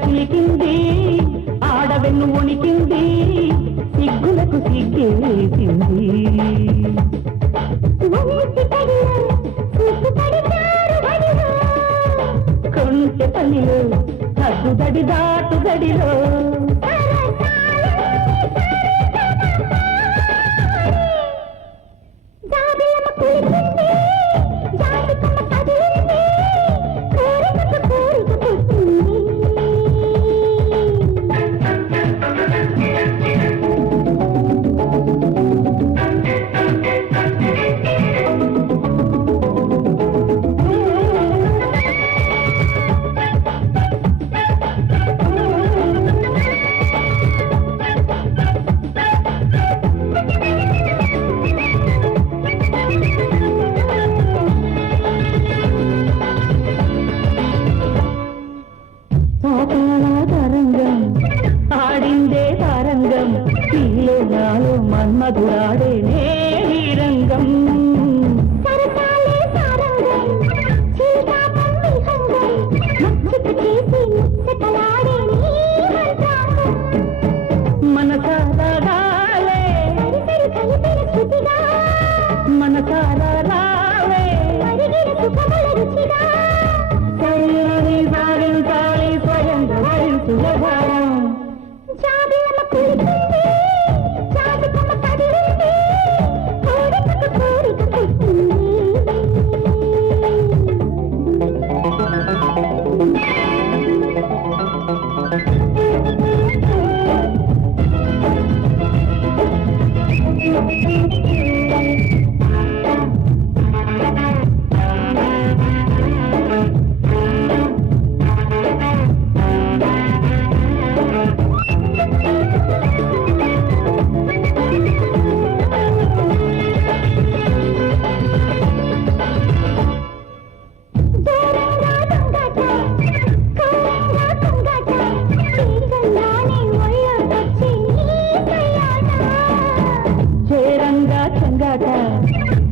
కులికింది ఆడవెన్ను వణికింది సిగ్గులకు సిగ్గేసింది కొంచె పనిలో హద్దుదడి దాటుదడిలో మన్మధురాడే రంగం మనసారాలే మనసారాలే సాగించాలి స్వయం సులభం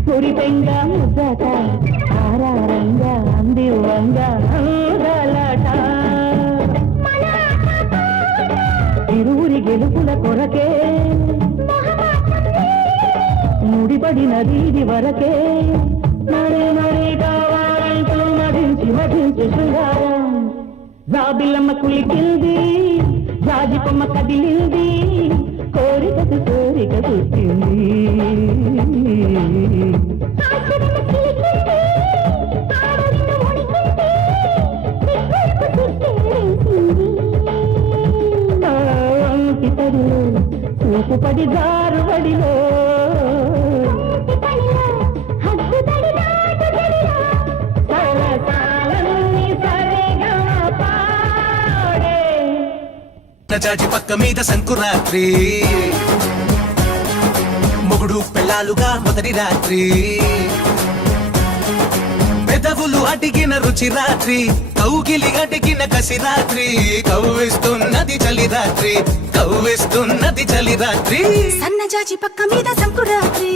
పురిపెంగా ముద్దట ఆరారంగా అందివంగా అందలట ఇరువురి గెలుపుల కొరకే ముడిపడిన దీది వరకే మరే మరే కావాలంటూ మధించి మధించి శృంగారం జాబిల్లమ్మ కులికింది జాజిపమ్మ కదిలింది కోరికకు కోరిక పుట్టింది చూపుపడి జారుబడిలో చాచి పక్క మీద సంకురాత్రి మొగుడు పెళ్ళాలుగా మొదటి రాత్రి పెదవులు అడిగిన రుచి రాత్రి కౌగిలి అడిగిన కసి రాత్రి కవ్విస్తున్నది చలి రాత్రి కవ్విస్తున్నది చలి రాత్రి సన్నజాజి పక్క మీద సంకురాత్రి